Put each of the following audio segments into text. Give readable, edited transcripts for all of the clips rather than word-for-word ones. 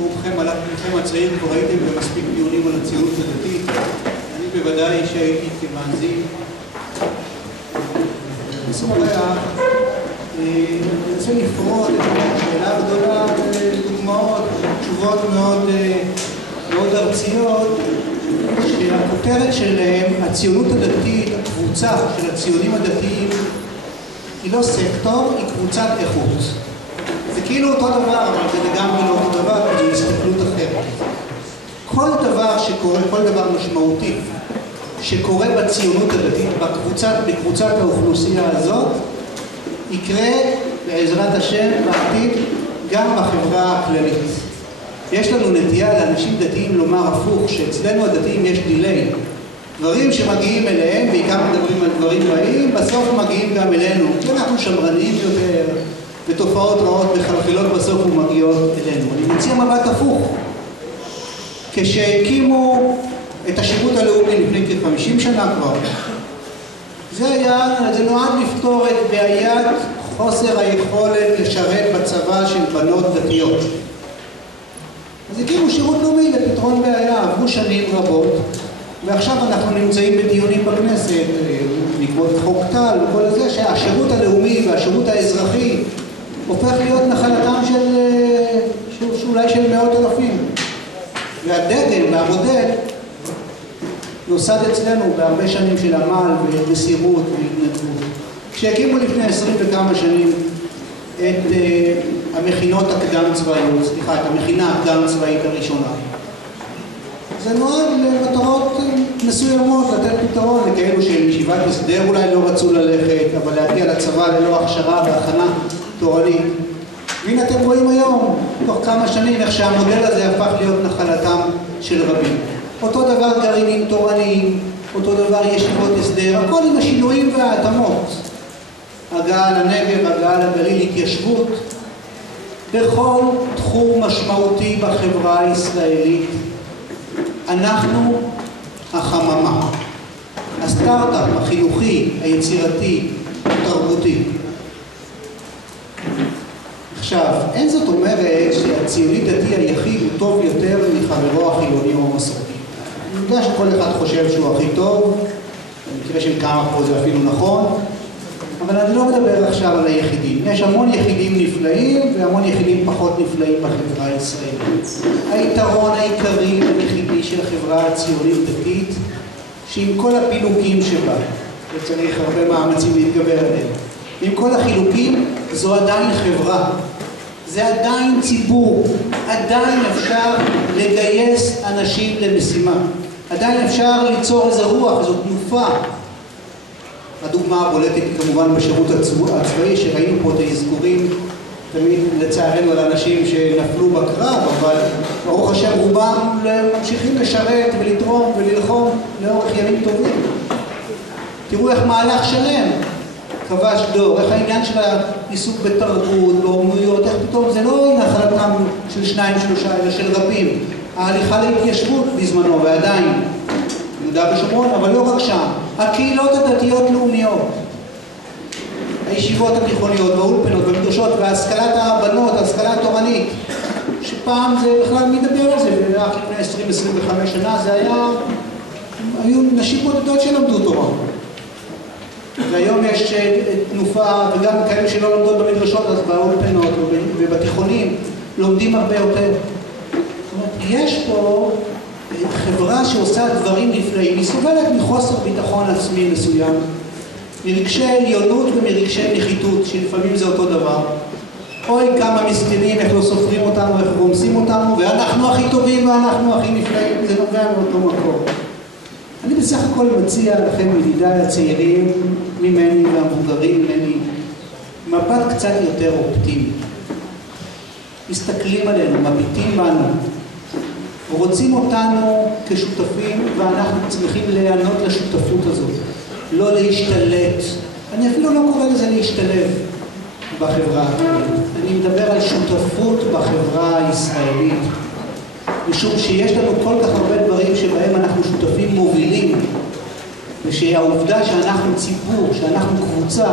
רובכם על כולכם הצעיר כבר הייתם במספיק דיונים על הציונות הדתית. אני בוודאי שהייתי כמאזין משוחח, מנסה לפרוט את השאלה הגדולה ודוגמאות, תשובות מאוד ארציות, שהכותרת שלהם, הציונות הדתית, הקבוצה של הציונים הדתיים, היא לא סקטור, היא קבוצת איכות. זה כאילו אותו דבר, אבל זה לגמרי לא אותו דבר, כי זו הסתכלות אחרת. כל דבר שקורה, כל דבר משמעותי, שקורה בציונות הדתית, בקבוצת האוכלוסייה הזאת, יקרה בעזרת השם בעתיד גם בחברה הכללית. יש לנו נטייה לאנשים דתיים לומר הפוך, שאצלנו הדתיים יש דיליי. דברים שמגיעים אליהם, בעיקר מדברים על דברים רעים, בסוף מגיעים גם אלינו, כי אנחנו שמרניים יותר, ותופעות רעות מחלחלות בסוף ומגיעות אלינו. אני מציע מבט הפוך. כשהקימו את השירות הלאומי לפני כ-50 שנה כבר, זה נועד לפתור את בעיית חוסר היכולת לשרת בצבא של בנות דתיות. אז הקימו שירות לאומי לפתרון בעיה, עברו שנים רבות, ועכשיו אנחנו נמצאים בדיונים בכנסת, בעקבות חוק טל וכל זה, שהשירות הלאומי והשירות האזרחי הופך להיות נחלתם אולי של מאות אלפים. והדגל והמודל נוסד אצלנו בהרבה שנים של עמל ומסירות והתנדבות. כשהקימו לפני 20 וכמה שנים את המכינות הקדם-צבאיות, את המכינה הקדם-צבאית הראשונה. זה נועד למטרות מסוימות, לתת פתרון לכאלו של ישיבת הסדר אולי לא רצו ללכת, אבל להגיע לצבא ללא הכשרה והכנה תורנית. והנה אתם רואים היום, תוך כמה שנים, איך שהמודל הזה הפך להיות נחלתם של רבים. אותו דבר גרעינים תורניים, אותו דבר ישיבות הסדר, הכל עם השינויים וההתאמות. הגעה לנגב, הגעה לגליל, התיישבות. בכל תחום משמעותי בחברה הישראלית, אנחנו החממה. הסטארט-אפ החינוכי, היצירתי, התרבותי. עכשיו, אין זאת אומרת שהציוני דתי היחיד הוא טוב יותר מחברו החילוני או המסורתי. אני יודע שכל אחד חושב שהוא הכי טוב, במקרה של כמה פה זה אפילו נכון, אבל אני לא מדבר עכשיו על היחידים. יש המון יחידים נפלאים והמון יחידים פחות נפלאים בחברה הישראלית. היתרון העיקרי היחידי של החברה הציונית דתית, שעם כל הפילוגים שבה, וצריך הרבה מאמצים להתגבר עליהם, עם כל החילוקים, זו עדיין חברה. זה עדיין ציבור. עדיין אפשר לגייס אנשים למשימה. עדיין אפשר ליצור איזו רוח, איזו תנופה. הדוגמה הבולטת היא כמובן בשירות הצבאי, שראינו פה את האזכורים תמיד לצערנו על אנשים שנפלו בקרב, אבל ברוך השם רובם ממשיכים לשרת ולתרום וללחום לאורך ימים טובים. תראו איך מהלך שלם כבש דור, איך העניין של העיסוק בתרבות, באומנויות, איך פתאום זה לא נחלתם של 2-3 אלא של רבים. ההליכה להתיישבות בזמנו ועדיין יהודה ושומרון, אבל לא רק שם. הקהילות הדתיות לאומיות, הישיבות התיכוניות והאולפנות והמדרשות והשכלת הבנות, ההשכלה התורנית, שפעם זה בכלל מדבר על זה, רק לפני 20-25 שנה זה היו נשים בודדות שלמדו תורה. והיום יש תנופה, וגם כאלה שלא לומדות במדרשות, אז באולפנות ובתיכונים לומדים הרבה יותר. זאת אומרת, יש פה חברה שעושה דברים נפלאים, היא סובלת מחוסר ביטחון עצמי מסוים, מרגשי עליונות ומרגשי נחיתות, שלפעמים זה אותו דבר. אוי כמה מסכנים, איך לא סופרים אותנו, איך רומסים אותנו, ואנחנו הכי טובים ואנחנו הכי נפלאים, זה נובע מאותו מקום. אני בסך הכל מציע לכם, ידידיי הצעירים ממני והמבוגרים ממני, מבט קצת יותר אופטימי. מסתכלים עלינו, מביטים בנו, רוצים אותנו כשותפים, ואנחנו צריכים להיענות לשותפות הזאת, לא להשתלט. אני אפילו לא קורא לזה להשתלב בחברה. אני מדבר על שותפות בחברה הישראלית, משום שיש לנו כל כך הרבה דברים שבהם אנחנו שותפים מובילים, ושהעובדה שאנחנו ציבור, שאנחנו קבוצה,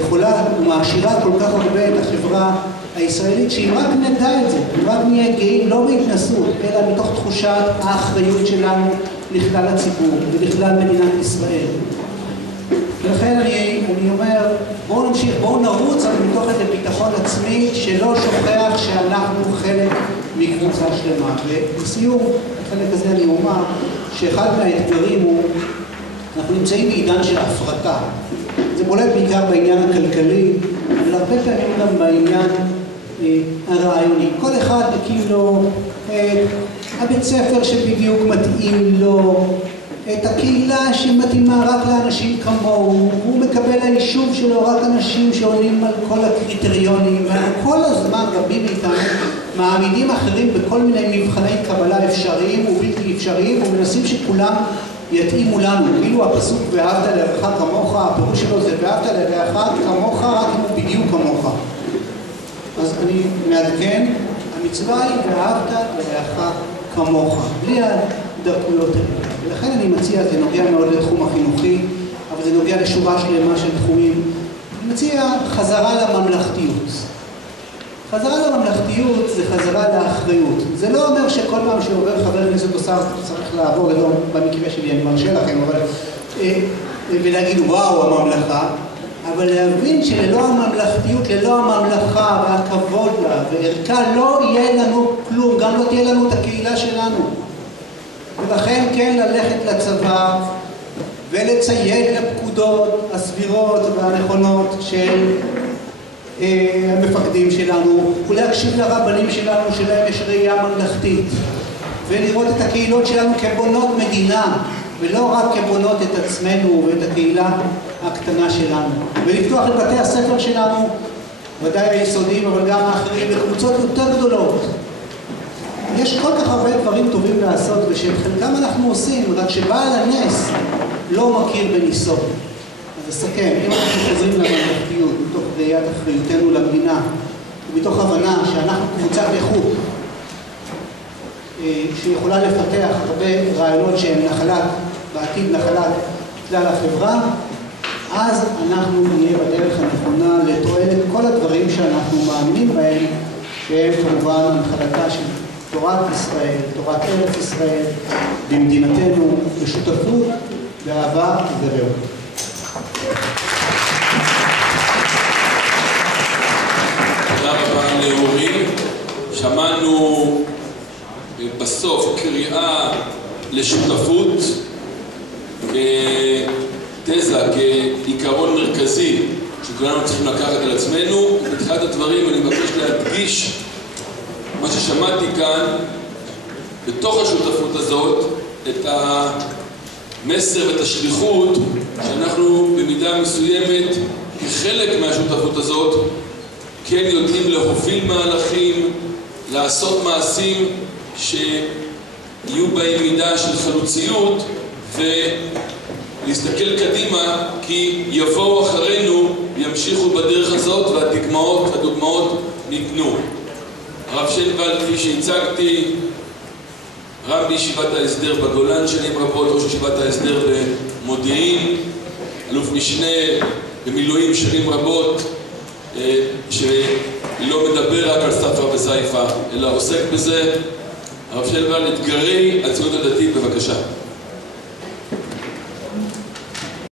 יכולה ומעשירה כל כך הרבה את החברה הישראלית, שאם רק נדע את זה, אם רק נהיה גאים, לא בהתנסות, אלא מתוך תחושת האחריות שלנו לכלל הציבור ולכלל מדינת ישראל. ולכן אני אומר, בואו נמשיך, בואו נרוץ מתוך איזה ביטחון עצמי שלא שוכח שאנחנו חלק מקבוצה שלמה. ולסיום, החלק הזה אני אומר שאחד מהאתגרים הוא, אנחנו נמצאים בעידן של הפרטה. זה בולט בעיקר בעניין הכלכלי, אבל הרבה פעמים גם בעניין הרעיוני. כל אחד מקים לו הבית ספר שבדיוק מתאים לו, את הקהילה שמתאימה רק לאנשים כמוהו, הוא מקבל היישוב שלו רק אנשים שעונים על כל הקריטריונים, וכל הזמן רבים מאיתנו מעמידים אחרים בכל מיני מבחני קבלה אפשריים ובלתי אפשריים, ומנסים שכולם יתאימו לנו. כאילו הפסוק ואהבת לרעך כמוך, הפירוש שלו זה ואהבת לרעך כמוך רק אם הוא בדיוק כמוך. אז אני מעדכן, המצווה היא ואהבת לרעך כמוך, בלי הדרכויות האלה. ולכן אני מציע, זה נוגע מאוד לתחום החינוכי, אבל זה נוגע לשורה שלמה של תחומים. אני מציע חזרה לממלכתיות. חזרה לממלכתיות זה חזרה לאחריות. זה לא אומר שכל פעם שעובר חבר כנסת או שר צריך לעבור, לא במקרה שלי אני מרשה לכם, אבל ולהגיד וואו הממלכה, אבל להבין שללא הממלכתיות, ללא הממלכה והכבוד לה וערכה לא יהיה לנו כלום, גם לא תהיה לנו את הקהילה שלנו. ולכן כן ללכת לצבא ולציית לפקודות הסבירות והנכונות של המפקדים שלנו, ולהקשיב לרבנים שלנו שלהם יש ראייה ממלכתית, ולראות את הקהילות שלנו כבונות מדינה ולא רק כבונות את עצמנו ואת הקהילה הקטנה שלנו, ולפתוח את בתי הספר שלנו, ודאי היסודיים אבל גם האחרים, לקבוצות יותר גדולות. יש כל כך הרבה דברים טובים לעשות ושאת חלקם אנחנו עושים, רק שבעל הנס לא מכיר בניסו. אז אסכם, אם אנחנו חוזרים לממלכתיות מתוך ראיית אחריותנו למדינה ומתוך הבנה שאנחנו קבוצת איכות שיכולה לפתח הרבה רעיונות שהם נחלת, בעתיד נחלת כלל החברה, אז אנחנו נהיה בדרך הנכונה לתועלת כל הדברים שאנחנו מאמינים בהם, שהם כמובן הנחלתה של תורת ישראל, תורת ארץ ישראל, במדינתנו, בשותפות, באהבה וברעות. תודה רבה לאורי. שמענו בסוף קריאה לשותפות כתזה, כעיקרון מרכזי שכולנו צריכים לקחת על עצמנו. בתחילת הדברים אני מבקש להדגיש מה ששמעתי כאן, בתוך השותפות הזאת, את המסר ואת השליחות שאנחנו במידה מסוימת, כחלק מהשותפות הזאת, כן יודעים להוביל מהלכים, לעשות מעשים שיהיו בהם מידה של חלוציות, ולהסתכל קדימה, כי יבואו אחרינו, ימשיכו בדרך הזאת, והדוגמאות ניתנו. הרב שלבל, כפי שהצגתי, רב בישיבת ההסדר בגולן שנים רבות, ראש ישיבת ההסדר במודיעין, אלוף משנה במילואים שנים רבות, שלא מדבר רק על ספרא וסייפא, אלא עוסק בזה. הרב שלבל, אתגרי הציונות הדתית, בבקשה.